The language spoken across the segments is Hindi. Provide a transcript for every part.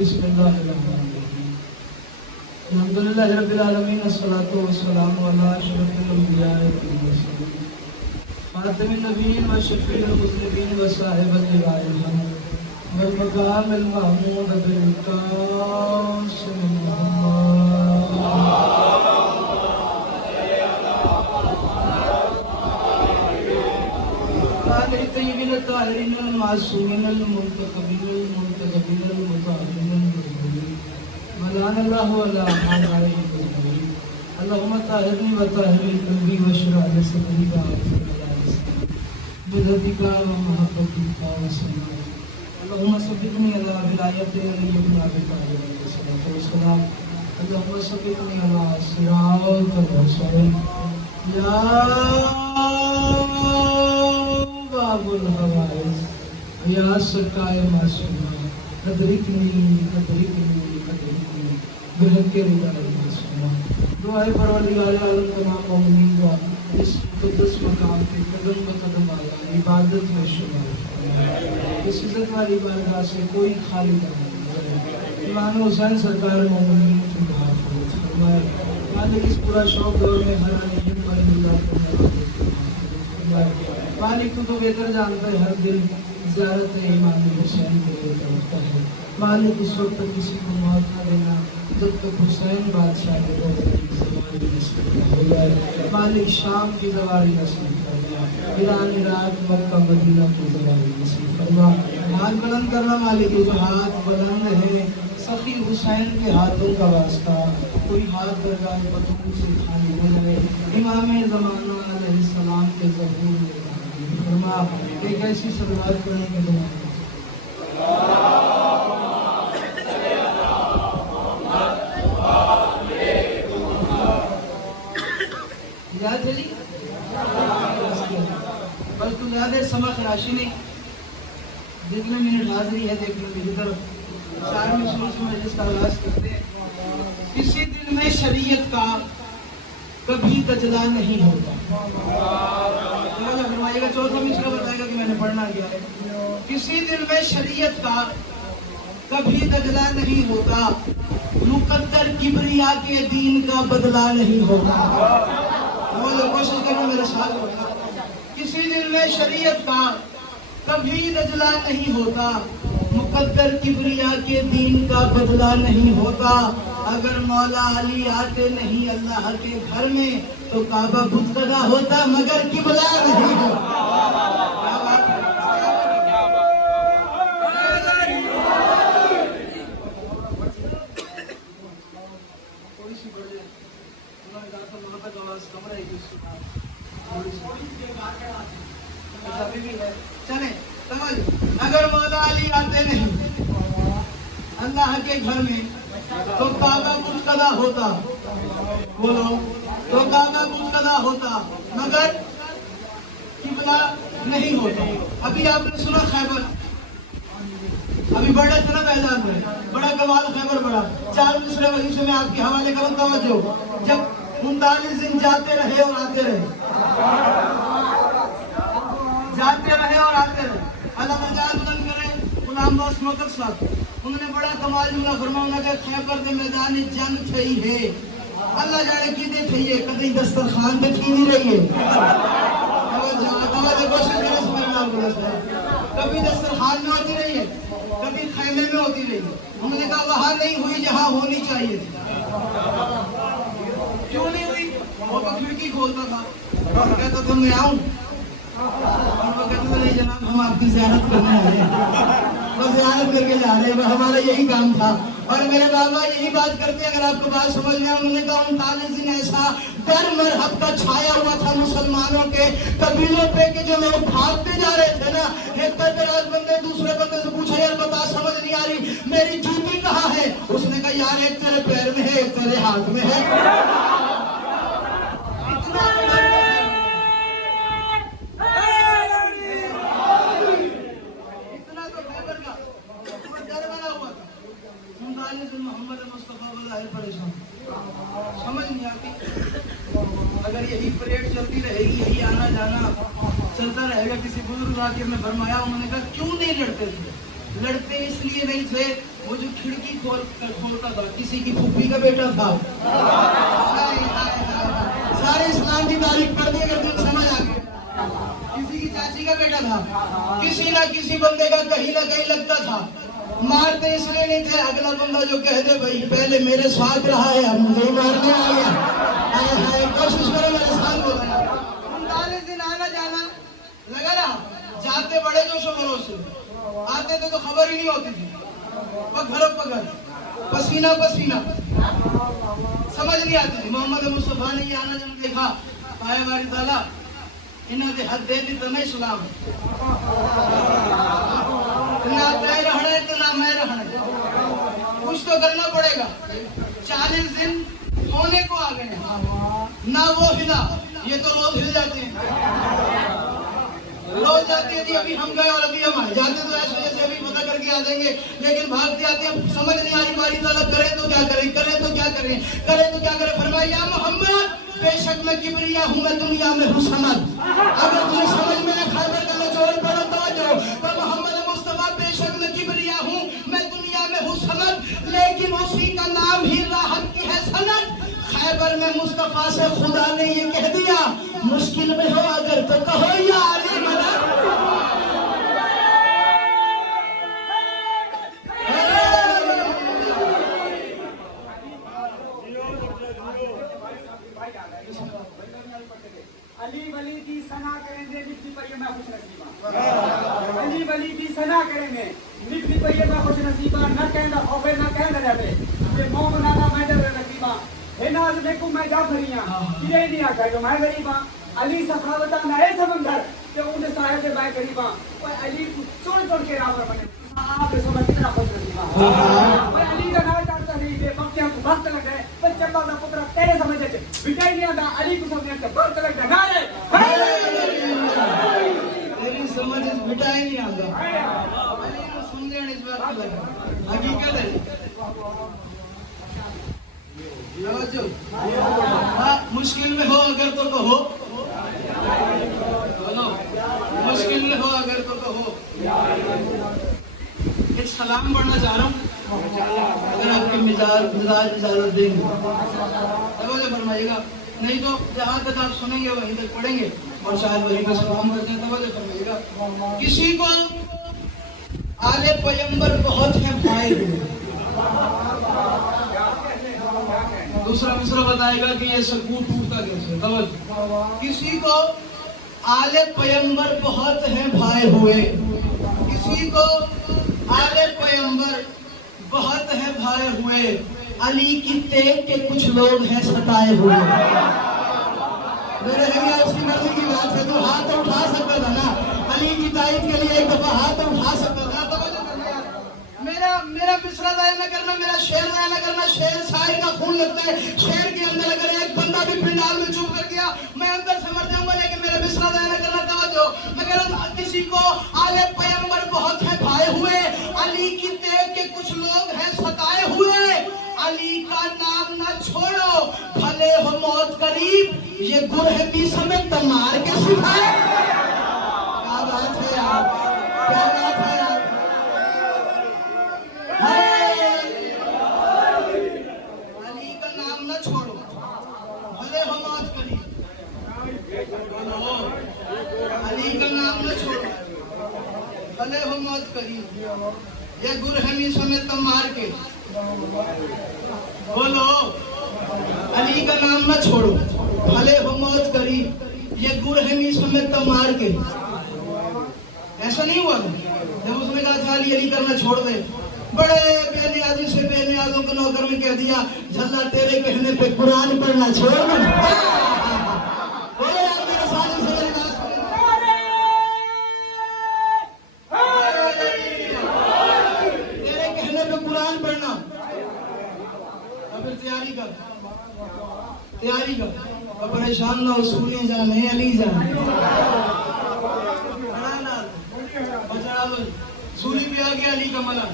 अल्हम्दुलिल्लाहि रब्बिल आलमीन अस्सलातु वस्सलामु अला अशरफिल अंबिया वल मुरसलीन खातिमिन नबिय्यीन व शफीउल मुज़निबीन व साहिबुल लिवाइल हम्द वल मकामिल महमूद बिल कासिम मुहम्मद तय्यिबिन ताहिरीन अल मासूमीन अल मुंतखबीन अल मुंतजबीन अल मुताहहिरीन अल्लाहु अला हाज़िरीन अल्लाहुम्मा ताहिरनी व ताहिरिल क़ल्बी व शरह li सदरी व बिहदिका व महब्बतिका व सना अल्लाहुम्मा सब्बितनी अला विलायति अली इब्न अबी तालिब अलैहिस्सलातु वस्सलाम अल्लाहुम्मा सब्बितनी अला सिरातिल मुस्तक़ीम या बाबुल हवाइज या सरकाए मासूमा अदरिकनी के दुआए परवरदिगार आलम तमाम मोमिनीन का इस मुक़द्दस मकाम पे कदम ब कदम आया इबादत में शुमार इस इज़्ज़त वाली बारगाह से कोई खाली न रहे। इमाम हुसैन सरकार मोमिनीन की महफूज़ फरमाए। मालिक इस पूरा शौक दौर में हर आने पर अल्लाह को मालिक तू तो बेहतर जानता है हर दिल ज़ियारत इमाम हुसैन के लिए तड़पता है। मालिक इस वक्त किसी को मौत न देना जब तक हुसैन बादशाह के मालिक शाम की ज़वारी नसीब फरमा, ईरान इराक मक्का मदीना की ज़वारी नसीब फरमा। हाथ बुलंद करना मालिक, जो हाथ बुलंद है सखी हुसैन के हाथों का वास्ता कोई हाथ दरगाह बतूल से खाली न रहे। इमाम ज़माना अलैहिस्सलाम के ज़हूर में फरमा। एक ऐसी सलवात करेंगे दुआ याद है बस तुम याद है समख राशि नहीं जितने मिनट हाजिरी है देख लो मेरी तरफ चार मिसलों से मैं जिसका आगाज करते हैं। किसी दिल में शरीयत का कभी तजला नहीं होता। फरमाइएगा चौथा मिसला बताएगा कि मैंने पढ़ना क्या है। किसी दिल में शरीयत का कभी तजला नहीं होता, मुकद्दर किबरिया के दीन का बदला नहीं होता। कोशिश करना मेरे साथ होगा। किसी दिल में शरीयत का कभी दजला नहीं होता, मुकद्दर किबरिया के दीन का बदला नहीं होता। अगर मौला अली आते नहीं अल्लाह के घर में तो काबा बुतकदा होता मगर किबला नहीं होता। चले समझ, अगर मौला अली आते नहीं अल्लाह के घर में तो काबा बुतकदा होता। बोलो तो काबा बुतकदा होता मगर किबला नहीं होता। अभी आपने सुना खैबर, अभी बड़ा इतना मैदान में बड़ा कमाल खैबर बड़ा। चार मिसरे वही से मैं आपके हवाले करूँ। तवज्जो, जब 39 दिन जाते रहे और आते रहे, जाते रहे और आते रहे। अल्लाह मजाल बुलंद करे गुलाम बख्श मोहतर साहब, उन्होंने बड़ा कमाल जुमला फरमाया कि खैबर के मैदान जंग थई है। अल्लाह जाने कीदे थई है, कदी दस्तरखान पे थी नहीं रही है। कभी दस्तरखान में होती रही है, कभी खैमे में होती रही है। उन्होंने कहा वहां नहीं हुई जहां होनी चाहिए थी। क्यों नहीं हुई? वो तो खिड़की खोलता था और कहता था मैं आऊं, और वो कहता था नहीं जनाब हम आपकी ज़ियारत करने आए हैं, बस ज़ियारत करके जा रहे हैं, हमारा यही काम था। और मेरे बाबा यही बात करते अगर आपको बात समझ में आए। उन्होंने कहा 39 दिन ऐसा डर मरहब का छाया हुआ था मुसलमानों के कबीलों पे कि जो लोग भागते जा रहे थे ना, एक दराज बंदे दूसरे बंदे से पूछा यार बता समझ नहीं आ रही मेरी जूती कहाँ है? उसने कहा यार एक तेरे पैर में है एक तेरे हाथ में है। मोहम्मद मुस्तफा परेशान समझ नहीं आती। अगर यही परेड चलती रहेगी, यही आना जाना चलता रहेगा। किसी बुजुर्ग वाकिर ने फरमाया, उन्होंने कहा क्यों नहीं लड़ते थे? लड़ते इसलिए नहीं थे, वो जो खिड़की खोलता था किसी की फूफी का बेटा था। सारे इस्लाम की तारीफ पढ़ दी अगर तुम समझ आ गए। किसी की चाची का बेटा था, किसी ना किसी बंदे का कहीं ना कहीं लगता था। मारते इसलिए नहीं थे, अगला बंदा जो कह दे भाई पहले मेरे साथ रहा है अब मुझे मारने आ गया, कोशिश करो मेरे साथ बोला। 39 दिन आना जाना लगा रहा, जाते बड़े जोशो खरोश से, आते थे तो खबर ही नहीं होती थी, पघर पघर, पसीना पसीना, समझ नहीं आती थी। मोहम्मद मुस्तफा ने ये आना जाना देखा, आया बारी ताला इन्हें दे हद दे दी तो मैं सलाम ना तय रहना है तो ना मैं रहना है, कुछ तो करना पड़ेगा। 40 दिन होने को आ गए, ना वो हिला, ये तो रोज हिल जाते हैं, रोज जाती है जी अभी हम गए और अभी हम आए, जाते तो ऐसे जैसे अभी पता करके आ जाएंगे, लेकिन भागते आते हैं, समझ नहीं आ रही बारी ताला करें तो क्या करें, करें तो क्या करें, करें तो क्या करें। फरमाया या मोहम्मद बेशक मैं किबरिया हूँ, मैं दुनिया में हूँ समझ। अगर तुझे समझ में खैबर का निचोड़ पड़ा तो मोहम्मद मुस्तफा बेशक मैं किबरिया हूँ, मैं दुनिया में हूँ समझ, लेकिन उसी का नाम ही राहत की है सनद। खैबर में मुस्तफा से खुदा ने ये कह दिया, मुश्किल में हो अगर तो कहो या अली मदद। अली वली की सना करेंगे निकली पर मैं खुश नसीबा, अली वली की सना करेंगे निकली पर मैं खुश नसीबा, न कहना खौफे न कहना जाते ये मोमना ना मैं डर नसीबा है ना देखो मैं जाफरियां ये नहीं आका जो मैं गरीबा अली सखावता ना है समंदर के उन साहिब से मैं गरीबा और अली चोर चोर के रावर बने आप समझ कितना खुश नसीबा और अली का नाम करता नहीं ये वक्त हमको वक्त लग गए पर चंबा का पुत्र तेरे समझ से बिटा ही नहीं आता अली को समझने से वक्त लग गया नारे तेरी समझ इस बिटा ही नहीं आता, अली को समझने इस बात की हकीकत है। हाँ, मुश्किल में हो अगर तो कहो, बोलो मुश्किल में हो अगर तो कहो। एक सलाम पढ़ना चाह रहा हूँ, अगर आपके मिजाज इजाजत देंगे तो फरमाइएगा, नहीं तो जहाँ तक आप सुनेंगे वहीं तक पढ़ेंगे और शायद वहीं पर सलाम करते हैं, तो फरमाइएगा। किसी को आले पैगंबर बहुत है भाई, दूसरा मिसरा बताएगा कि ये सकूत टूटता कैसे। किसी को आले पैगंबर बहुत हैं भाई हुए, किसी को आले पैगंबर बहुत हैं भाई हुए, अली की तेग के कुछ लोग हैं सताए हुए। मेरे उसकी मर्जी की बात है, तो हाथ तो उठा सकता था ना, अली की तारीफ के लिए एक दफा हाथ तो उठा सकता था। मेरा मिसरा दायर न करना, मेरा शेर दायर न करना, शेर शायर का खून लगता है, शेर के अंदर अगर एक बंदा भी पिंडाल में चुप कर गया मैं अंदर से मर जाऊंगा, लेकिन मेरा मिसरा दायर न करना। तवज्जो, मैं कह रहा हूं किसी को आले पैगंबर बहुत है भाए हुए, अली की तेग के कुछ लोग हैं सताए हुए, अली का नाम न छोड़ो भले हो मौत करीब, ये गुरह भी समेत मार के सिखाए। क्या बात है यार, क्या बात है यार। अली का नाम न छोड़ो भले हो मौत करीब, अली का नाम न छोड़ो भले हो मौत करीब, ये गुरहमी समेत मार के। बोलो अली का नाम न छोड़ो भले हो मौत करीब, ये गुरहमी समेत मार के। ऐसा नहीं हुआ जब उसने कहा था अली करना छोड़ दे, बड़े बेनियाजी से बेनियाजों को नौकर में कह दिया, झल्ला तेरे कहने पे कुरान पढ़ना छोड़ दे। बोले यार मेरे साथ तेरे कहने पे कुरान पढ़ना। अब फिर तैयारी कर, तैयारी कर, अब परेशान ना हो, सुनी जाने अली जाने सूली पे आ गया अली का मलान,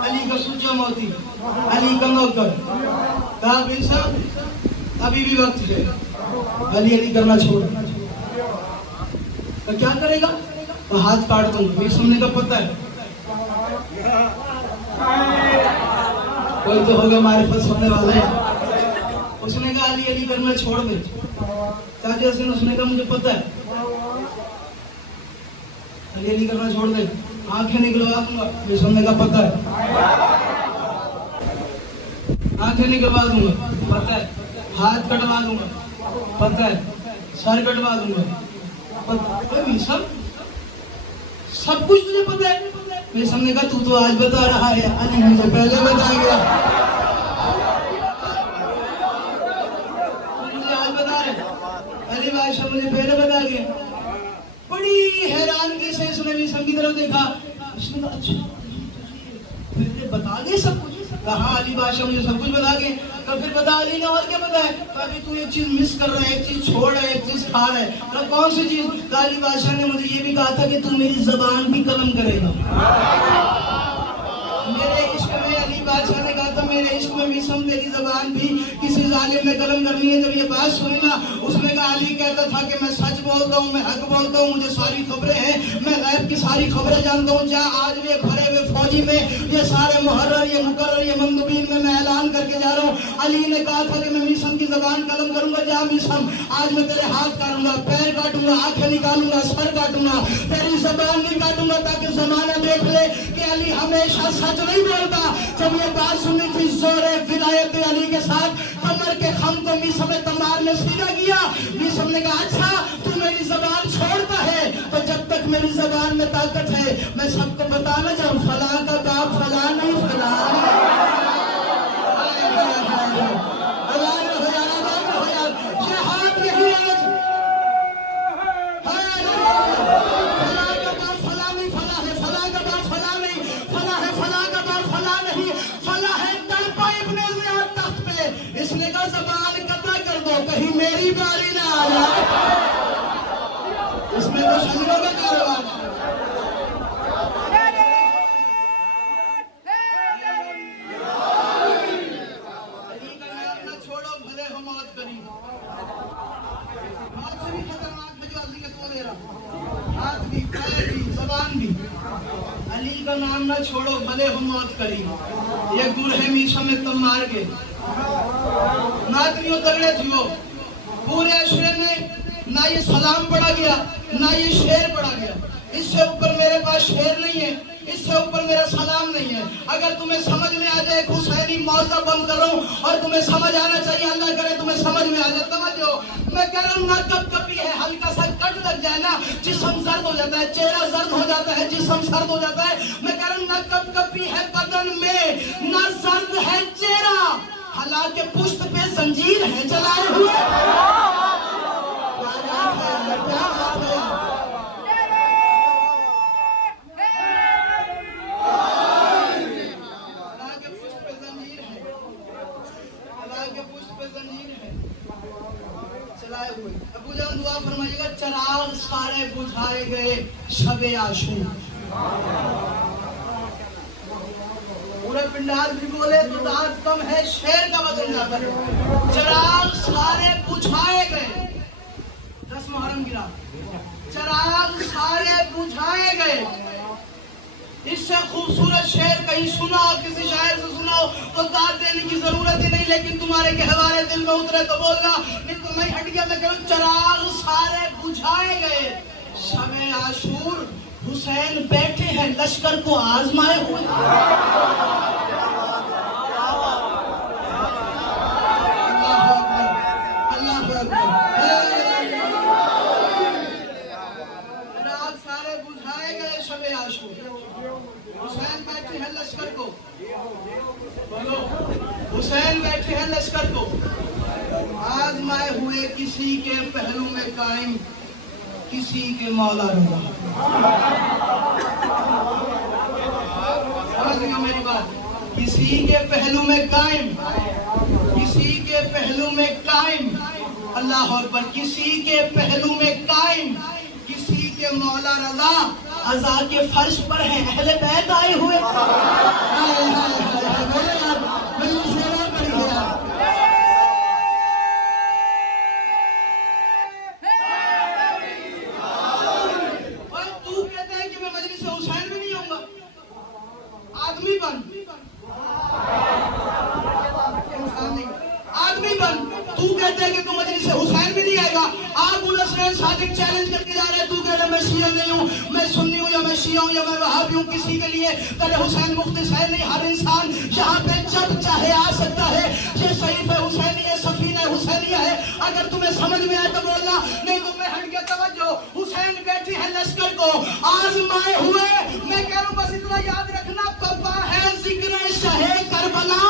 अली का सूचा मोती, अली का नौकर। कहा बिन साहब अभी भी वक्त है, अली करना छोड़। तो क्या करेगा, तो हाथ काट दूंगा, मेरे सामने का पता है कोई तो होगा मारिफत सुनने वाला है। उसने कहा अली अली करना छोड़ दे। चाचा हसन उसने कहा मुझे पता है, अली अली करना छोड़ दे, आंखें निकलवा दूंगा। उसने कहा पता है, आंखें निकलवा दूंगा, पता है, हाथ कटवा दूंगा, पता है, सर कटवा दूंगा, पता है, सब कुछ तुझे पता है। मैं सामने कहा तू तो आज बता रहा है, अली मुझे पहले बता गया, मुझे आज बता रहे, अली बादशाह मुझे पहले बता गया। बड़ी हैरानगी से उसने भी सब की तरफ देखा। उसने कहा अच्छा फिर बता गए सब कुछ? कहा अली बादशाह मुझे सब कुछ बता गए। तो फिर बता अली ने और क्या बताया? अभी तू एक चीज मिस कर रहा है, एक चीज छोड़ रहा है, एक चीज खा रहा है। तो कौन सी चीज? अली बादशाह ने मुझे ये भी कहा था कि तू मेरी जबान भी कलम करेगा। मेरे इश्क में अली बादशाह ने कहा था मेरे इश्क में मिसम तेरी जबान भी किसी जालिम ने कलम करनी है। जब ये बात सुनी ना, उसने कहा अली कहता था कि मैं सच बोलता हूँ, मैं हक बोलता हूँ, मुझे सारी खबरें हैं, मैं गैब की सारी खबरें जानता हूँ। जा आज भी भरे हुए फौजी में ये सारे मुहर्रर, ये मुकर्रर, ये मंदुबीन में मैं ऐलान करके जा रहा हूँ। अली ने कहा था कि मैं मिसम की जबान कलम करूंगा। जा मिसम, आज मैं तेरे हाथ काटूंगा, पैर काटूंगा, आंखें निकालूंगा, सर काटूंगा, तेरी जबान नहीं काटूंगा, ताकि जमाना देख ले कि अली हमेशा सच नहीं बोलता। जब ये बात सुनी थी जोरे विलायत अली के साथ कमर के खम को मिसम ने तमार ने सीधा किया। मिसम ने कहा अच्छा तू मेरी जबान छोड़ता है तो जब तक मेरी जबान में ताकत है मैं सबको बताना चाहूँ फला का बाप फला नहीं फला। ये हाथ नहीं आज फला का बाप फला नहीं, फला है फला का बाप फला नहीं, फला है फला का बाप फला नहीं, फला है तड़पा इब्ने ज़ियाद तख्त पे। इसने कहा जबान कतरा कर दो कहीं मेरी बारी ना आ जाए। इसमें तो शजरों का कारोबार है। अली का नाम न छोड़ो भले हो मौत करीब। मौत से भी खतरनाक है जो अली का तो दे रहा, हाथ भी, पैर भी, जबान भी। अली का नाम न छोड़ो भले हो मौत करीब। ये गुर है मीशा में तम मार के नातनियों तगड़े थियो। पूरे अशरे में ना ये सलाम पढ़ा गया ना ये शेर पढ़ा गया। इससे ऊपर मेरे पास शेर नहीं है, इससे ऊपर मेरा सलाम नहीं है। अगर तुम्हें समझ में आ जाए, हुसैनी मौजा बंद कर रहा हूँ और तुम्हें समझ आना चाहिए, अल्लाह करे तुम्हें समझ में आ जाए। समझो मैं कह रहा हूँ ना कब कभी है, हल्का सा कट लग जाए ना जिस्म सर्द हो जाता है, चेहरा सर्द हो जाता है, जिस्म सर्द हो जाता है। मैं कह रहा हूँ ना कब कभी है बदन में ना सर्द है चेहरा, हालांकि पुश्त पे जंजीर है चलाए हुए। अबू जान दुआ फरमाइएगा, चराग सारे बुझाए गए शबे आशूर। पूरे पिंडार भी बोले तो दांत कम है, शेर का वजन ज्यादा है। चराग सारे बुझाए गए, 10 मुहर्रम गिरा, चराग सारे बुझाए गए। इससे खूबसूरत शेर कहीं सुना हो, किसी शायर से सुना हो तो दाद देने की जरूरत ही नहीं, लेकिन तुम्हारे गहवारे दिल में उतरे तो बोलना, नहीं तो मैं हट गया। मैं कहूँ चराग सारे बुझाए गए शबे आशूर, हुसैन बैठे हैं लश्कर को आजमाए हुए। चराग सारे बुझाए गए शबे आशूर, हुसैन बैठे हैं लश्कर को, बोलो हुसैन बैठे हैं लश्कर को आजमाए हुए, किसी के पहलू में कायम किसी के मौला रजा। समझ गए मेरी बात? किसी के पहलू में कायम, किसी के पहलू में कायम, अल्लाह अकबर, किसी के पहलू में कायम किसी के मौला रजा। अज़ा के फर्श पर है अहले बैत आए हुए। तू कहता है कि मैं मजलिस हुसैन में नहीं आऊंगा, आदमी बन। आके चैलेंज करके जा रहा है, तू कह रहा है मैं शिया नहीं हूँ, मैं सुन्नी हूँ, या मैं शिया हूँ, या मैं वहाबी हूँ। किसी के लिए तेरे हुसैन मुख्तस है नहीं। हर इंसान यहाँ पे जब चाहे आ सकता है। ये सहीफे हुसैनी है, सफीना हुसैनिया है। अगर तुम्हें समझ में आए तो बोलना, नहीं तो मैं हट गया। तवज्जो, हुसैन बैठी है लश्कर को आजमाए हुए। मैं कह रहा हूँ बस इतना याद रखना, पप्पा है जिक्र शहे करबला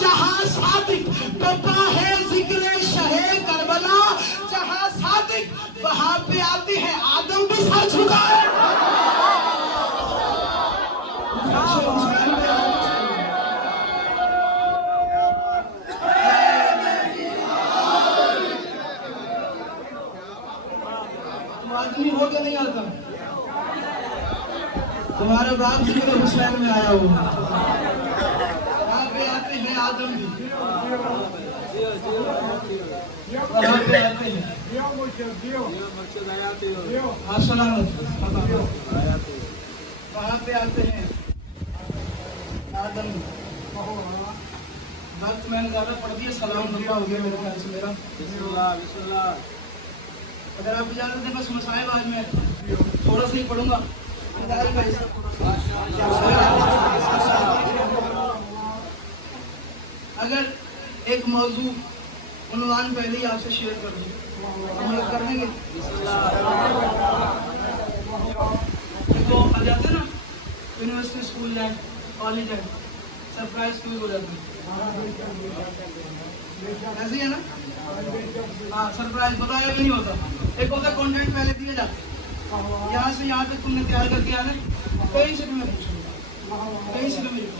जहाँ सादिक, पप्पा है जिक्र शहे करबला जहाँ सादिक, वहां पे आते हैं आदम भी सर झुकाए। तुम आदमी हो के नहीं आता, तुम्हारा बाप जिक्र हुसैन में आया हुआ। वहां पे आते हैं आदम भी, वहां पे आते हैं वहां पे आते हैं आदम। वक्त मैंने ज्यादा पढ़ दिया, सलाम लंबा हो गया मेरे ख्याल से मेरा। अगर आप इजाजत दें बस मसाइल आज मैं थोड़ा सा ही पढ़ूंगा। अगर एक मौजू उन्वान पहले ही आपसे शेयर कर दूं, हम लोग कर देंगे। देखो आ जाते ना यूनिवर्सिटी स्कूल जाए, कॉलेज जाए, सरप्राइज क्यों हो जाते हैं, ऐसे ही है ना। हाँ, सरप्राइज बताया भी नहीं होता। एक होता कंटेंट पहले दिए जाते, यहाँ से यहाँ तक तुमने तैयार करके आना, कहीं से भी मैं पूछूंगा, कहीं से भी मेरे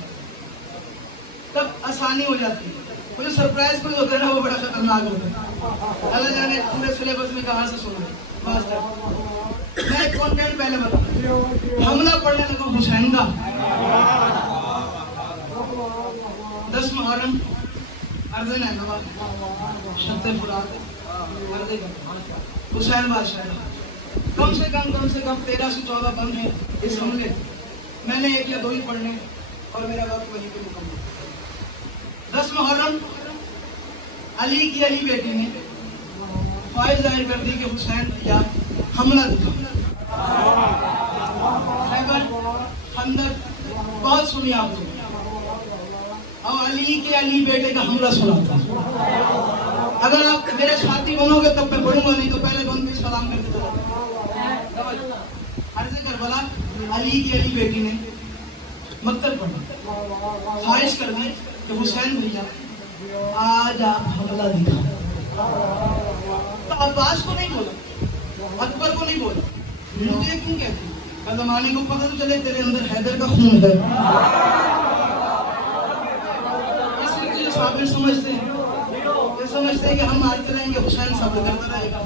तब आसानी हो जाती है। वो जो सरप्राइज कोई होता है ना, वो बड़ा खतरनाक होता है। अल्लाह जाने पूरे सिलेबस में कहाँ से सुन रहे मास्टर। मैं कंटेंट पहले बता, हमला पढ़ने लगा हुसैन का। 10 मुहर्रम अर्ज़ नैनवा शत्ते फुरात अर्ज़ का हुसैन बादशाह। कम से कम 13 से 14 बंद हैं इस हमले। मैंने 1 या 2 ही पढ़ने और मेरा वक्त वहीं पे मुकम्मल। 10 मुहर्रम अली की अली बेटी ने ख्वाहिश जाहिर कर दी कि हुसैन या हमला दिखा। खैबर, खंदक बहुत सुनी आपने, और अली के अली बेटे का हमला सुना था। अगर आप मेरे साथी बनोगे तब मैं पढ़ूंगा, नहीं तो पहले बन के सलाम करके चला। अर्ज़ करबला अली की अली बेटी ने मक्तब पढ़ा, ख्वाहिश कर दी कि हुसैन भैया आज आप हमला दिखाओ। तो अब्बास को नहीं बोला, अकबर को नहीं बोला, मुझे क्यों कहती? जमाने को पता तो चले तेरे अंदर हैदर का खून है। इसलिए साबिर समझते हैं, ये समझते हैं कि हम मारते रहेंगे, हुसैन सब्र करता रहेगा।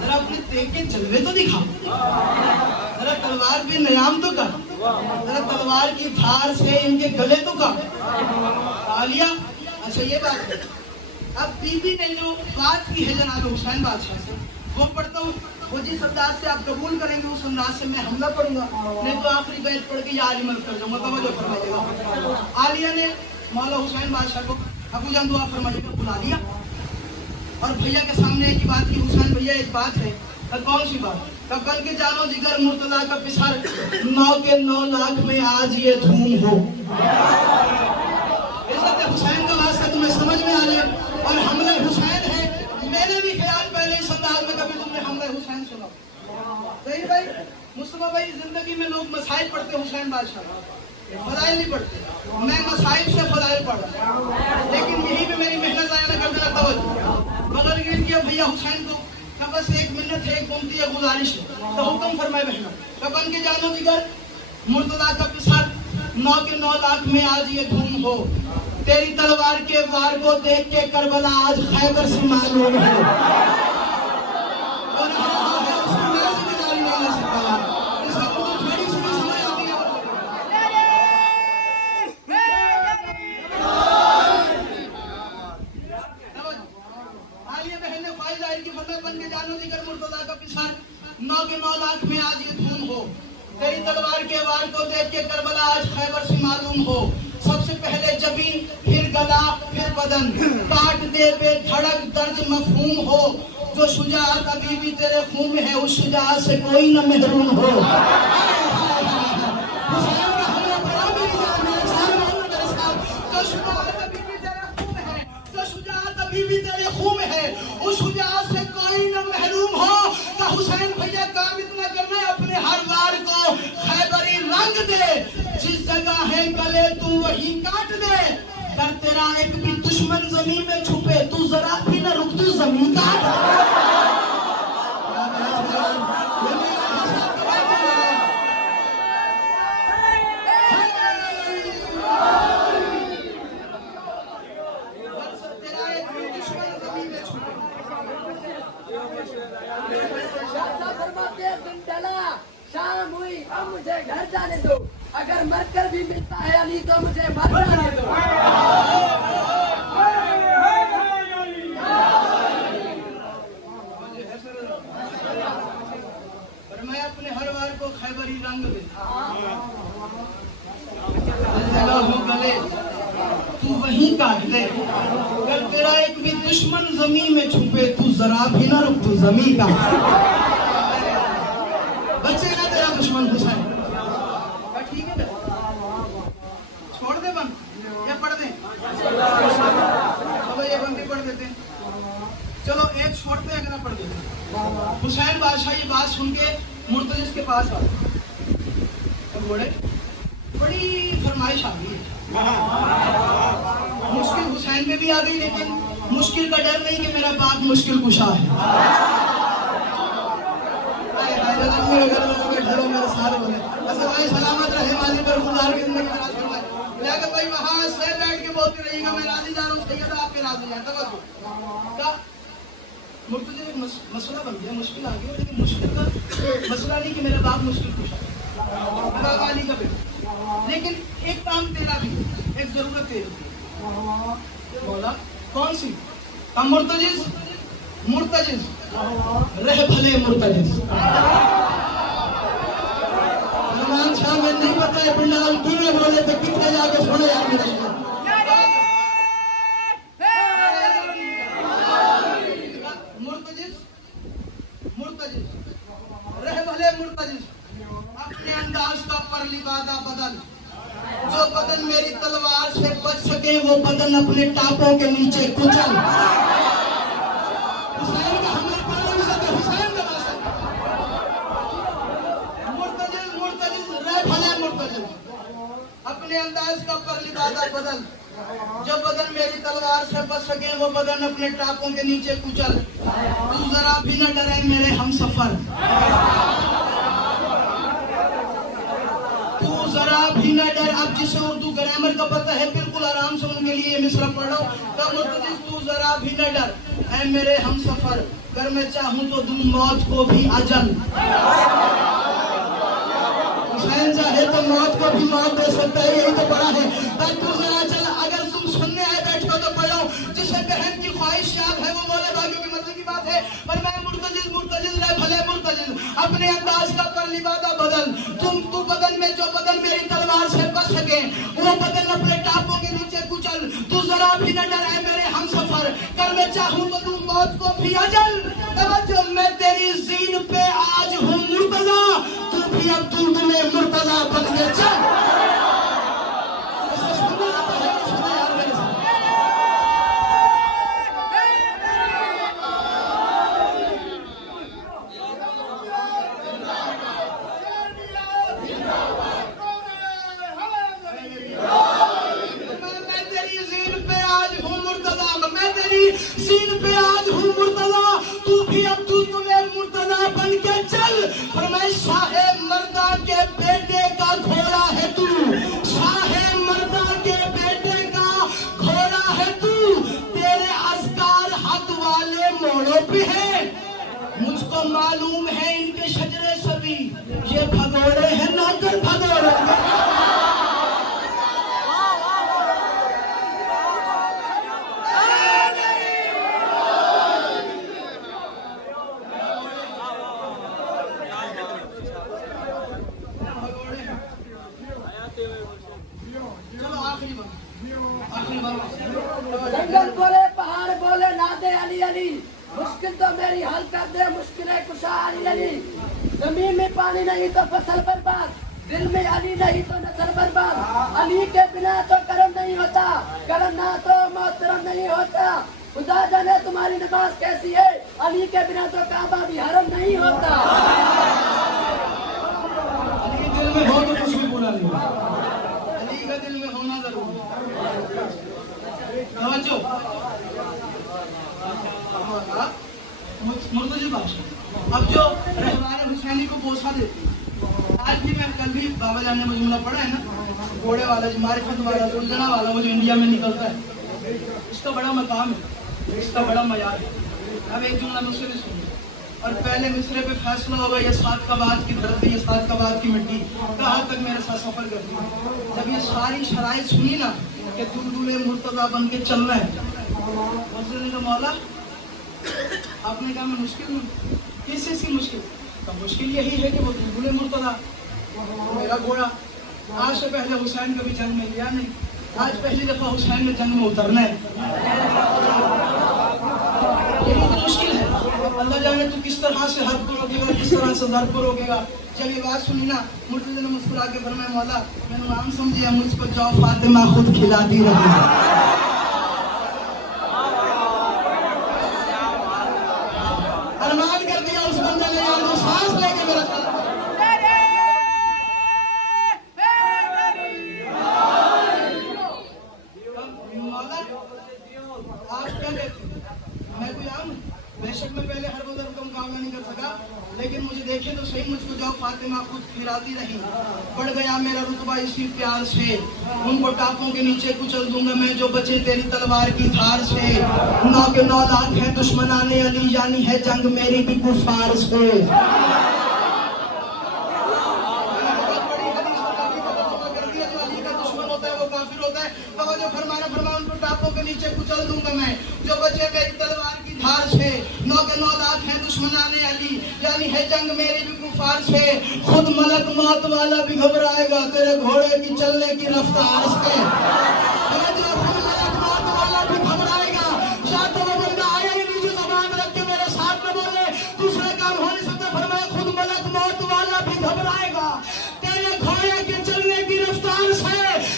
जरा अपने तेग के जलवे तो दिखा, जरा तलवार पे नयाम तो कर, जरा तलवार की धार से इनके गले तो काट। आलिया, अच्छा ये बात है। अब बीबी ने जो बात की है जनाब हुसैन बादशाह से, वो पढ़ता हूँ। वो जिस अंदाज से आप कबूल करेंगे उस अंदाज से मैं हमला पढ़ूंगा, नहीं तो आखिरी बैठ पढ़ के या आलिमल कर जाऊंगा। तवज्जो फरमाइएगा। आलिया ने मौला हुसैन बादशाह को अबू जान दुआ फरमाइएगा बुला लिया और भैया के सामने एक ही बात की, हुसैन भैया एक बात है। कौन सी बात? कब बन के जानो जिगर मुर्तजा का पिसर 9 के 9 लाख में आज ये धूम हो। हुसैन का वास्ता तुम्हें समझ में आ जाए और हमले हुसैन है। मैंने भी ख्याल पहले इस अंदाज में कभी तुमने हमले हुसैन सुना? सही भाई मुस्तफा भाई, जिंदगी में लोग मसाइल पढ़ते हुसैन बादशाह, फजाइल नहीं पढ़ते। मैं मसाइल से फजाइल पढ़ रहा हूँ, लेकिन यही पे मेरी मेहनत आया ना कर देना। तवज्जो बगल गिर किया भैया हुसैन को, तब बस 1 मिनट है, एक मुमती है, गुजारिश है, तो हुक्म फरमाए बहना। कब बन के जानो जिगर मुर्तजा का पिसर 9 के 9 लाख में आज ये धूम हो। तेरी तलवार के वार को देख के करबला आज खैबर से मालूम है। और उसकी मैं जिम्मेदारी नहीं ले सकता। इसका मुझे थोड़ी सी भी समझ आती है। आलिया बहन ने ख्वाहिश जाहिर की, फरमाया बन के जानो जिगर मुर्तजा का पिसर 9 के 9 लाख में आज ये धूम हो। तेरी तलवार के वार को देख के करबला आज खैबर से मालूम हो। सबसे पहले जबीन, फिर गला, फिर बदन, काट दे बे धड़क दर्द मफहूम हो। जो शुजाअत अभी भी तेरे खून में है, उस शुजाअत से कोई न महरूम हो। हुसैन का हमला पड़ा मेरी जान, मेरे सारे मानो मेरे साथ। जो शुजाअत अभी भी तेरे खून में है, जो शुजाअत अभी भी तेरे खून में है, उस शुजाअत से कोई न महरूम हो। का हुसैन भैया काम इतना करना है, अपने हर वार को खैबरी रंग दे, जिस जगह है गले तू वही काट दे। कर तेरा एक भी दुश्मन जमीन में छुपे, तू जरा भी न रुक, तू जमीन काट। दिन डला, शाम हुई, अब मुझे घर जाने दो। अगर मरकर भी मिलता है अली तो मुझे मर जाने दो। और मैं अपने हर वार को खैबरी रंग दे, हो गले तू वहीं काट दे। अगर तेरा एक भी दुश्मन जमीन में छुपे, तू जरा भी ना रुक, तू जमीन का बच्चे का तेरा दुश्मन हुसैन। ठीक है, छोड़ दे बंद या पढ़ दे? चलो ये बंद भी पढ़ देते हैं। चलो एक छोड़ते हैं, अगर पढ़ देते हैं। हुसैन बादशाह ये बात सुन के मुर्तजिज के पास आ गए। बोले बड़ी फरमाइश आ गई, मुश्किल हुसैन में भी आ गई, लेकिन मुश्किल का डर नहीं कि मेरा बाप मुश्किल कुशा है। सलामत रहे मालिक पर खुदा की जिंदगी दराज फरमाए। लेकिन भाई वहां से बैठ के बोलती रहिएगा, मैं राजी जा रहा हूँ, सैयद आपके राजी हैं। तवज्जो का मुर्तज़ा एक मसला बन गया, मुश्किल आ गया, लेकिन मुश्किल का मसला नहीं कि मेरा बाप मुश्किल कुशा है, वाली का बेटा। लेकिन एक काम तेरा भी, एक जरूरत तेरी बोला, कौन सी? मुर्तजिज मुर्तजिज रह भले मुर्तजिज। हनुमान शाह में नहीं पता है पिंडाल क्यों बोले तो कितने जाके सुने यार मेरा मुर्तजिज मुर्तजिज रह भले मुर्तजिज। अपने अंदाज का पर लिबादा बदल, जो बदन मेरी तलवार से बच सके वो बदन अपने टापों के नीचे कुचल। हुसैन का हमला पर नहीं सकते, हुसैन का बच सकते। मुर्तजिज मुर्तजिज रह भले मुर्तजिज, अपने अंदाज का पर लिबादा बदल, जो बदन मेरी तलवार से बच सके वो बदन अपने टापों के नीचे कुचल। तू जरा भी न डरे मेरे हमसफर, तू जरा भी न डर। अब जिसे उर्दू ग्रामर का पता है बिल्कुल आराम से उनके लिए मिसरा पढ़ो। तू जरा भी न डर ऐ मेरे हमसफर, अगर मैं चाहूं तो दूं मौत को भी अजल। हुसैन चाहे तो मौत को भी मौत दे सकता है, यही तो पढ़ा है। तू जरा चल, अगर तुम सुनने आए बैठो तो पढ़ो। जिसे बहन की ख्वाहिश याद है वो बोले बाकियों की मर्जी की बात है, पर मैं मुर्तजिज मुर्तजिज रह भले मुर्तजिज, अपने अंदाज का पर लिबादा बदल। तू बदन में, जो बदन मेरी तलवार से बच सके वो बदन अपने टापों के नीचे कुचल। तू जरा भी न डरे मेरे हमसफर, कर मैं चाहूं तो तू मौत को भी अजल। तवज्जो, मैं तेरी जीन पे आज हूँ मुर्तजा, तू भी अब तुम्हें मुर्तजा बन के चल। सीन पे आज हूँ मुर्तजा, तू भी अब तुम्हें मुर्तजा बन के चल। फरमाए शाहे मर्दा के बेटे का घोड़ा है तू, शाहे मर्दा के बेटे का घोड़ा है तू। तेरे अस्कार हक वाले मोड़ों पे है, मुझको मालूम है इनके शजरे सभी ये भगोड़े हैं नौकर भगोड़े। जंगल बोले, पहाड़ बोले, नादे अली अली, मुश्किल तो मेरी हल कर दे, मुश्किल है कुशा अली अली। जमीन में पानी नहीं तो फसल बर्बाद, दिल में अली नहीं तो नस्ल बर्बाद। अली के बिना तो करम नहीं होता, करम ना तो मोहतरम नहीं होता। खुदा जाने तुम्हारी नमाज कैसी है, अली के बिना तो काबा भी हरम नहीं होता। अली के दिल में हो तो कुछ भी बुरा नहीं, अली का दिल में होना जरूरी है। मुर्तजी बादशाह अब जो रहमान हुसैनी को बोसा देती है, आज भी मैं कल भी बाबा जान ने मुझे जुमला पढ़ा है ना, घोड़े वाला जो मारिफत वाला सुलझना वाला वो जो इंडिया में निकलता है, इसका बड़ा मकाम है, इसका बड़ा मयार है। अब एक जुमला मुझसे भी सुनिए। और पहले मिसरे पे फैसला होगा, ये सादकाबाद की धरती, ये सादकाबाद की मिट्टी कहाँ तक मेरे साथ सफर करती है। जब ये सारी शराइत सुनी ना कि दुलदुले मुर्तजा बन के चलना है, मुझसे ने कहा मौला आपने कहा मैं मुश्किल में, किस चीज़ की मुश्किल? तो मुश्किल यही है कि वो दुलदुले मुर्तजा मेरा घोड़ा। आज से पहले हुसैन कभी जंग में लिया नहीं, आज पहली दफा हुसैन में जंग में उतरना है, यही तो मुश्किल है। अल्लाह जाने तू किस तरह से हद को रोकेगा, किस तरह से दर्द को रोकेगा। जब ये बात सुनी ना, मुर्तजा ने मुस्कुरा के फरमाया मौला मैंने नाम समझिया, मुझ पर जाओ फातिमा खुद खिलाती रही। अरमान कर दिया उस बंदे ने यार, जो सांस लेके मेरा मौला आप क्या कहते हैं? मैं कोई आम बेशक मैं पहले हर बदर का मुकाबला नहीं कर सका, लेकिन मुझे देखे तो सही, मुझको जाओ फातिमा खुद खिलाती रही। बढ़ गया मेरा रुतबा इसी प्यार से, उनको टापों के नीचे कुचल दूंगा मैं जो बचे तेरी तलवार की धार से। 9 के 9 लाख है दुश्मनाने अली, यानी है जंग मेरी भी कुफार से। नीचे कुचल दूंगा मैं जो बचे मेरी तलवार की धार से। 9 के 9 लाख है दुश्मनाने अली, यानी है जंग मेरी भी कुफार से। खुद मलक मौत वाला भी घबराएगा तेरे घोड़े की चलने की रफ्तार से। जो खुद मलक मौत वाला भी घबराएगा, या तो वो बंदा आया ही नहीं जो ज़बान रख के मेरे साथ में बोले दूसरे काम हो नहीं सकता। फरमाया खुद मलक मौत वाला भी घबराएगा तेरे घोड़े के चलने की रफ्तार से।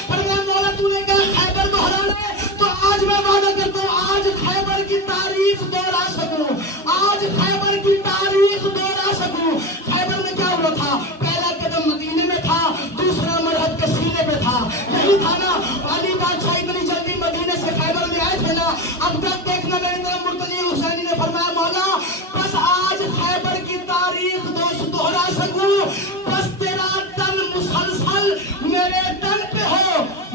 फरमाया मौला तूने कहा खैबर को हराना है, तो आज मैं वादा करता हूँ आज खैबर की तारीख दोहरा सकूं, आज खैबर की तारीख दोहरा सकूं। खैबर में क्या हुआ था? पहला कदम मदीने में था, दूसरा मरहब के सीने पे था, यही था ना। अली बादशाह इतनी जल्दी मदीने से खैबर में आए थे ना। अब तक देखना मेरी तरफ मुर्तजी हुसैनी ने फरमाया मौला बस आज खैबर की तारीख दोहरा सकूं, बस तेरा तन मुसलसल मेरे तन पे हो।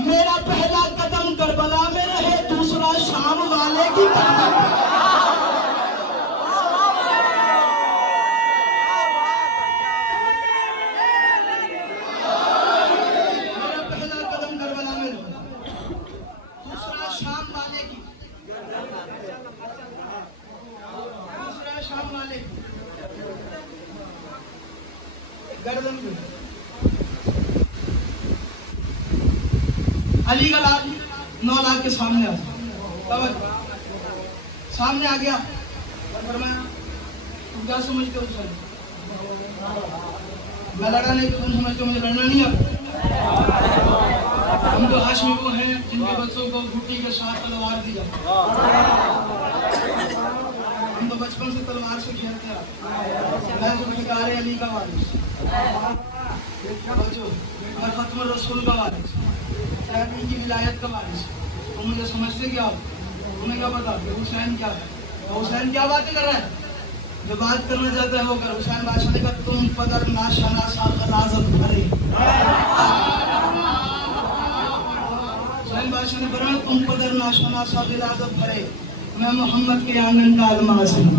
मेरा पहला कदम करबला में रहे, दूसरा शाम वाले की तरफ। मेरा पहला कदम करबला में रहे, दूसरा शाम वाले की, दूसरा शाम वाले की गर्दन में। अली का लाल 9 लाख के सामने आ गया, सामने आ गया और फरमाया तुम क्या समझते हो हुसैन? मैं लड़ा नहीं तो तुम समझते हो मुझे लड़ना नहीं आता? हम तो हाशमी वो हैं जिनके बच्चों को घुट्टी के साथ तलवार दी जाती है, हम तो बचपन से तलवार से खेलते हैं। मैं जुल्फ़िकार अली का वारिस, मैं खत्म रसूल का वारिस, नबी की विलायत का वारिस। तुम मुझे समझते क्या हो? तुम्हें क्या पता हुसैन क्या है? हुसैन क्या बातें कर रहा है? जो बात करना चाहता है वो कर। हुसैन बादशाह ने कहा तुम पदर नाशाना सा खलाजत भरे। हुसैन बादशाह ने फरमाया तुम पदर नाशाना सा खलाजत भरे, मैं मोहम्मद के आंगन का अलमास हूँ।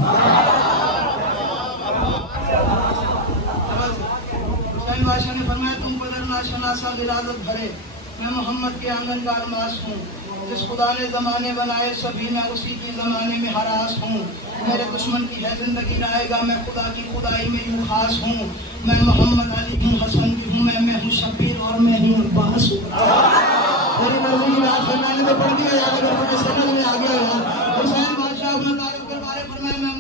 हुसैन बादशाह ने फरमाया तुम पदर नाशाना सा खलाजत भरे, मैं मोहम्मद के आंगन का अलमास हूँ। जिस खुदा ने ज़माने बनाए सभी मैं उसी की ज़माने में हरास हूँ। मेरे दुश्मन की है ज़िंदगी रहेगा, मैं खुदा की खुदाई में यूँ खास हूँ। मैं मोहम्मद अली हूँ, हसन की हूँ मैं हूँ शबीर और मैं ही अब्बास हूँ। मेरी मर्जी की बात है, मैंने तो पढ़ दिया यार, अगर मुझे समझ में आ गया यार। हुसैन बादशाह अपना तारीफ करवा रहे, फरमाया मैं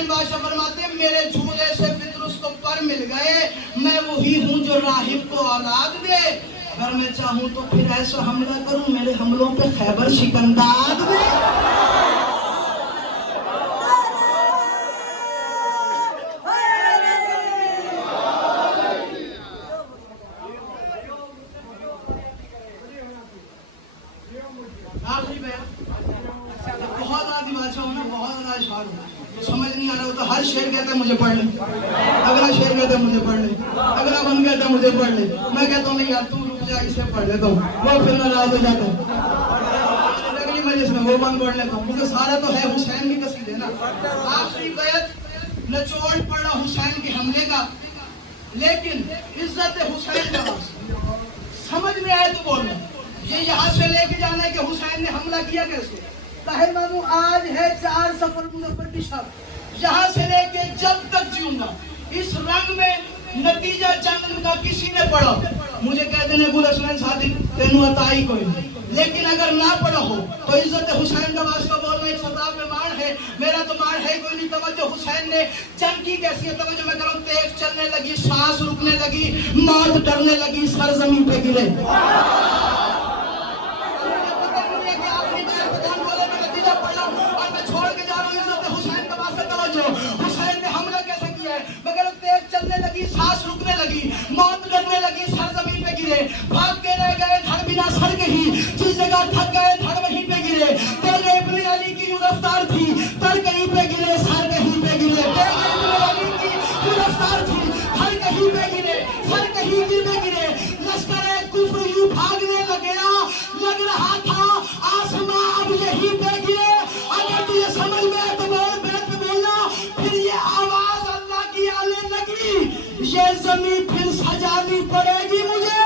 हुसैन बादशाह फरमाते हैं मेरे झूले से फितर उसको पर मिल गए, मैं वही हूँ जो राहिब को औलाद दे। अगर मैं चाहूँ तो फिर ऐसा हमला करूँ मेरे हमलों पे खैबर शिकंदाद दे। आखिरी बयान, बहुत आदि बादशाह हो ना, बहुत बड़ा इशार हो, तो समझ नहीं आ रहा हो तो हर शेर कहता है मुझे पढ़ ले, अगला शेर कहता है मुझे पढ़ ले, अगला बन कहता है मुझे पढ़ ले। मैं कहता हूँ नहीं यार तू रुक जा, इसे पढ़ लेता हूँ, वो फिर नाराज हो जाता है। अगली मजलिस में वो बंद पढ़ लेता हूँ, क्योंकि सारा तो है हुसैन की कसीदे ना। आखिरी बैत निचोड़ पड़ा हुसैन के हमले का, लेकिन इज्जत हुसैन का समझ में आए तो बोलो। ये यहाँ से लेके जाना है कि हुसैन ने हमला किया कैसे। ताहिर मामू आज है 4 सफर मुजफ्फर की शब, यहाँ से लेके जब तक जीऊंगा इस रंग में नतीजा जंग का किसी ने पढ़ा मुझे कह देने गुल हसन सादी तेनू अताई कोई नहीं, लेकिन अगर ना पढ़ा हो तो इज्जत हुसैन का वास्ता बोलना एक सताब में मान है, मेरा तो मान है कोई नहीं। तवज्जो हुसैन ने जंग की कैसी है, तवज्जो मैं करूँ, तेज चलने लगी, सांस रुकने लगी, मौत डरने लगी, सर जमीन पे गिरे। सांस रुकने लगी, मौत डरने लगी, सर जमीन पे गिरे, भाग के रह गए धड़ बिना सर के ही, जिस जगह थक गए धड़ वहीं पे गिरे। तेरे इब्ने अली की जो रफ्तार थी धड़ कहीं पे गिरे, सर कहीं पे गिरे। तेरे इब्ने अली की जो रफ्तार थी धड़ कहीं पे गिरे, सर कहीं पे गिरे। लश्कर कुफ्र यूं भागने लग रहा था आसमां अब यहीं पे गिरे। अगर तुझे समझ में तो बोल, बैठ पे बोलना, फिर ये आवाज अल्लाह की आने लगी, ये जमीन फिर सजानी पड़ेगी मुझे।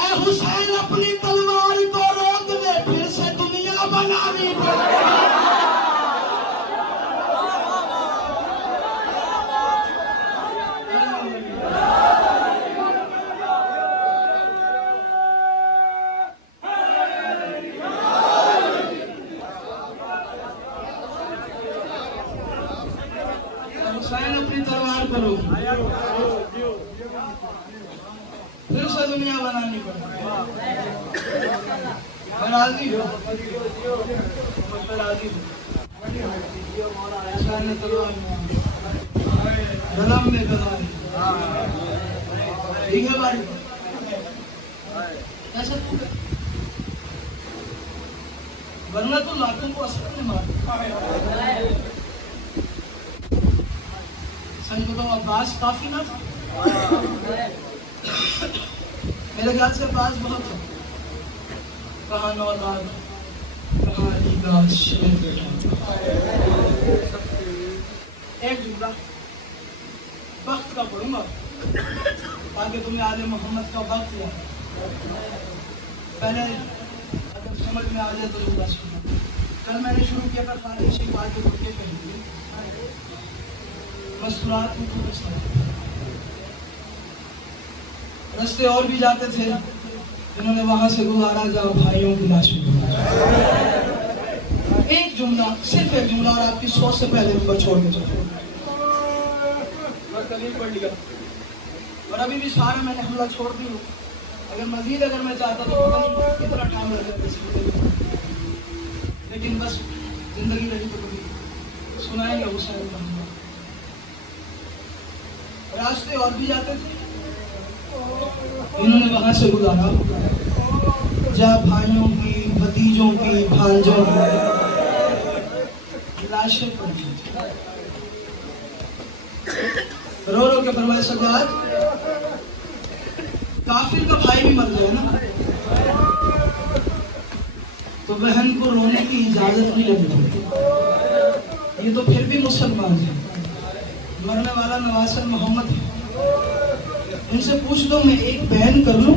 ऐ हुसैन अपनी तलवार को रोक दे, फिर से दुनिया बनानी पड़ेगी। हुसैन अपनी तलवार को रोक, फिर से दुनिया बनानी पड़ेगी। मैं राजी हूँ, मैं राजी हूँ। हुसैन ने तलवार गलम में तलवार, ठीक है भाई, ऐसा तू वरना तो लाखों को असर में मार। सच बताओ अब्बास काफी ना था, मेरे ख्याल से अब्बास बहुत था। कहाँ नौलाद, कहाँ अलीगा शेर बैठा। एक जुमला वक्त का पढ़ूंगा ताकि तुम्हें आले मोहम्मद का वक्त याद। पहले अगर समझ में आ जाए तो जुमला सुनना। कल मैंने शुरू किया था फारिशी बात के रुके कहीं मस्तूरात में रस्ते और भी जाते थे जिन्होंने वहां से गुजारा जहाँ भाइयों की लाशें। एक जुमला, सिर्फ एक जुमला, और आपकी सोच से पहले उनको छोड़ के जाओ। मैं कल ही पढ़ लिया और अभी भी सारा मैंने हमला छोड़ दी। अगर मजीद अगर मैं चाहता तो पता नहीं कितना टाइम लग जाता, लेकिन बस जिंदगी रही तो कभी सुनाएंगे हुसैन का। रास्ते और भी जाते थे, इन्होंने वहां से गुजारा जहाँ भाइयों की, भतीजों की, भांजों की लाशें पड़ी। रो रो के फरमाए सजाद, काफिर का भाई भी मर जाए ना तो बहन को रोने की इजाजत नहीं लगती। ये तो फिर भी मुसलमान है, मरने वाला नवासल मोहम्मद है। इनसे पूछ दो मैं एक बहन कर लूं।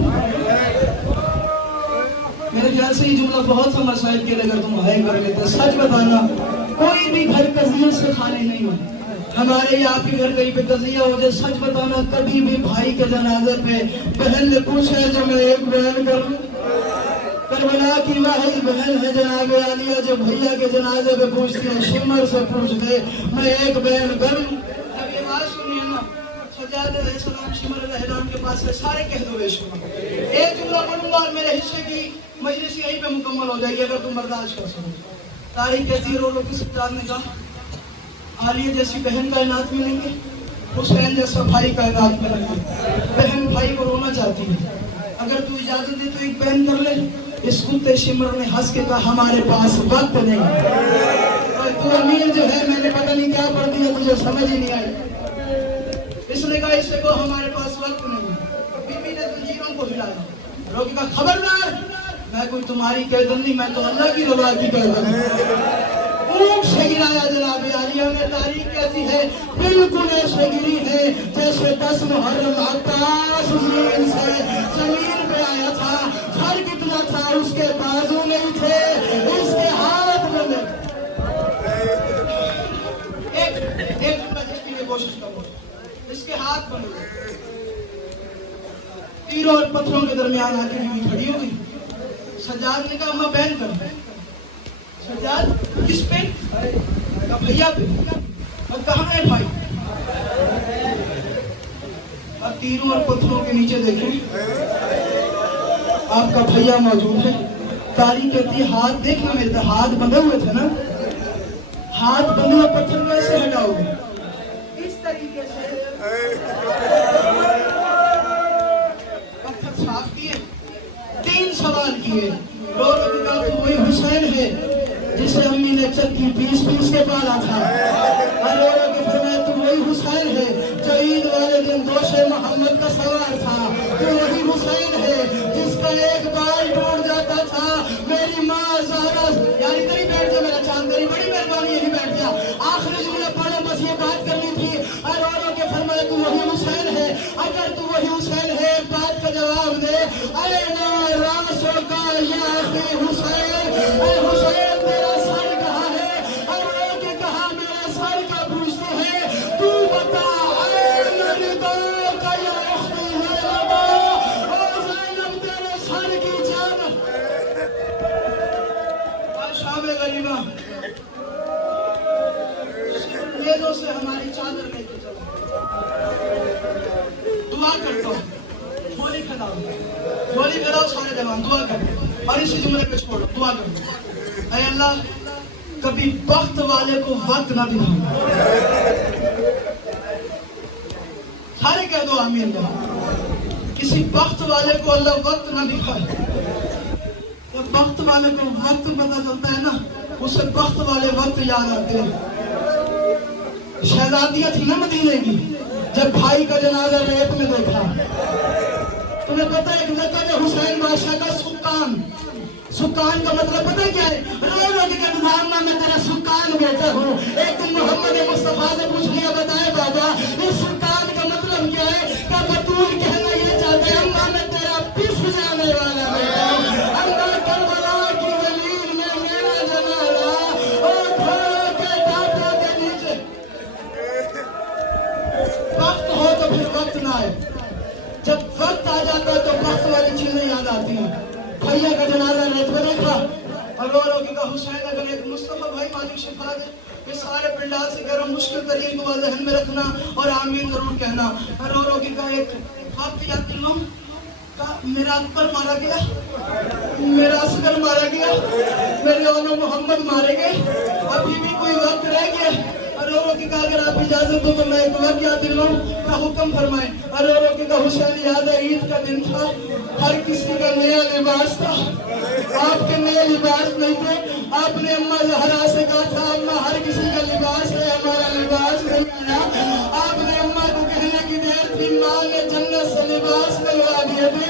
मेरे ख्याल से ये जुमला बहुत सा मसाइल के लिए अगर तुम हाई कर लेते। सच बताना, कोई भी घर कजियों से खाली नहीं हो। हमारे यहाँ आपके घर कहीं पे कजिया हो जाए, सच बताना कभी भी भाई के जनाजे पे बहन ने पूछा है जो मैं एक बहन कर लूं। करबला की वाहिद बहन है जनाब आलिया, जो भैया के जनाजे पे पूछती है शिमर से पूछ दे, मैं एक बहन करूं। अब ये बात सुनिए ना, सजाद अलैहिस्सलाम शिमर अलैहिस्सलाम के पास है, सारे कह दो बेशुमार। एक जुमला पढ़ूंगा और मेरे हिस्से की मजलिस यहीं पे मुकम्मल हो जाएगी अगर तुम बर्दाश्त कर सको। तारीख कहती रो किस जानने का, आलिया जैसी बहन का इनात मिलेंगे, हुसैन जैसा भाई का इनात मिलेंगे। बहन भाई को रोना चाहती है, अगर तू इजाजत दे तो एक बहन कर ले। इस कुत्ते शिमर ने हंस के कहा हमारे पास वक्त नहीं। और तू अमीर जो है, मैंने पता नहीं क्या पढ़ दिया, तुझे समझ ही नहीं आई। इसने कहा इससे को हमारे पास वक्त नहीं। बीबी ने जंजीरों को हिलाया, रोकी का खबरदार, मैं कोई तुम्हारी कैदन नहीं, मैं तो अल्लाह की रवा की कैदन हूं। ऊंट से गिराया जनाब आलिया ने, तारीख कहती है बिल्कुल ऐसे गिरी है जैसे 10 मुहर्रम आकाश जमीन पे आया था। फर कितना था, उसके बाजू नहीं थे, उसके हाथ में नहीं। एक जुमला जिसकी कोशिश करो, इसके हाथ बन गए, तीरों और पत्थरों के दरमियान आके हुई खड़ी हो गई। सज्जाद ने कहा मैं बैन कर, सज्जाद किस पे? भैया पे। और कहाँ है भाई? अब तीरों और पत्थरों के नीचे देखें, आपका भैया मौजूद है। तारीख कहती है हाथ देखना, मेरे तो हाथ बंधे हुए थे ना, हाथ बंधे हुए पत्थर कैसे हटाओगे? इस तरीके से पत्थर साफ किए, 3 सवाल किए। रो रो के कहा तो वही हुसैन है जिसे अम्मी ने चक्की पीस के पाला था। और रो रो के फरमाया तुम वही हुसैन है जो ईद वाले दिन दोशे मोहम्मद का सवार था। तू वही हुसैन है जिसका एक बाल टूट जाता था। मेरी माँ ज़हरा, यानी कहीं बैठ जा मेरा चांद, तेरी बड़ी मेहरबानी, यही बैठ जा। आखिरी जुमला पढ़ो, बस ये बात करनी थी। और रो रो के फरमाया तू वही हुसैन है, अगर तू वही हुसैन है बात का जवाब दे। अरे ना रासो का या हुसैन, हुसैन तेरा सर कहाँ है? और रो के कहा मेरा सर का पूछते है, तू बता सर की जान। शाम गरीबा लेजों से हमारी चादर लेके चलो, दुआ करता हूँ, गोली खड़ाओ सारे जवान, दुआ करो और इसी जुमले पे छोड़ो, दुआ करो। ऐ अल्लाह कभी वक्त वाले को वक्त ना दिखाओ। सारे कह दो आमीन। किसी वक्त वाले को अल्लाह वक्त ना दिखाए। जब वक्त वाले को वक्त पता चलता है ना, उसे वक्त वाले वक्त याद आते हैं। शहजादियां थी ना मदीने की, जब भाई का जनाजा रेत में देखा। तुम्हें पता है कि लक़ब है हुसैन बादशाह का सुल्तान। सुल्तान का मतलब पता है क्या है? रो रो के कहना मैं तेरा सुल्तान बेटा हूँ। एक दिन मोहम्मद मुस्तफा से पूछ लिया, बताए बाबा इस सुल्तान का मतलब क्या है? क्या बतूल कहना ये चाहते हैं अम्मा मैं तेरा पिस जाने वाला बेटा हूँ। अम्मा करबला की जमीन में मेरा जनाजा और घोड़ों के दांतों के नीचे। वक्त हो तो फिर वक्त ना आए, जब वक्त आ जाता है तो वक्त वाली चीजें याद आती हैं। भैया का जनाजा रेत में देखा और रो रो के कहा हुसैन अगर एक मुस्तफा भाई मालिक शिफा दे। ये सारे पिंडाल से कह रहा मुश्किल तरीन को ज़हन में रखना और आमीन जरूर कहना। रो रो के कहा एक आप याद दिलाऊं, मेरा अकबर मारा गया, मेरा असगर मारा गया, मेरे ओनो मोहम्मद मारे गए, अभी भी कोई वक्त रह गया। रो रो के कहा अगर आप इजाजत दो तो मैं एक वक्त याद दिलाऊं, क्या हुक्म फरमाए। रो रो के कहा हुसैन याद है ईद का दिन था, हर किसी का नया लिबास था, आपके नए लिबास नहीं थे। आपने अम्मा ज़हरा से कहा था अम्मा हर किसी का लिबास है, हमारा लिबास नहीं आया। आपने अम्मा को कहने की देर थी, माँ ने जन्नत से लिबास मिलवा दिए थे।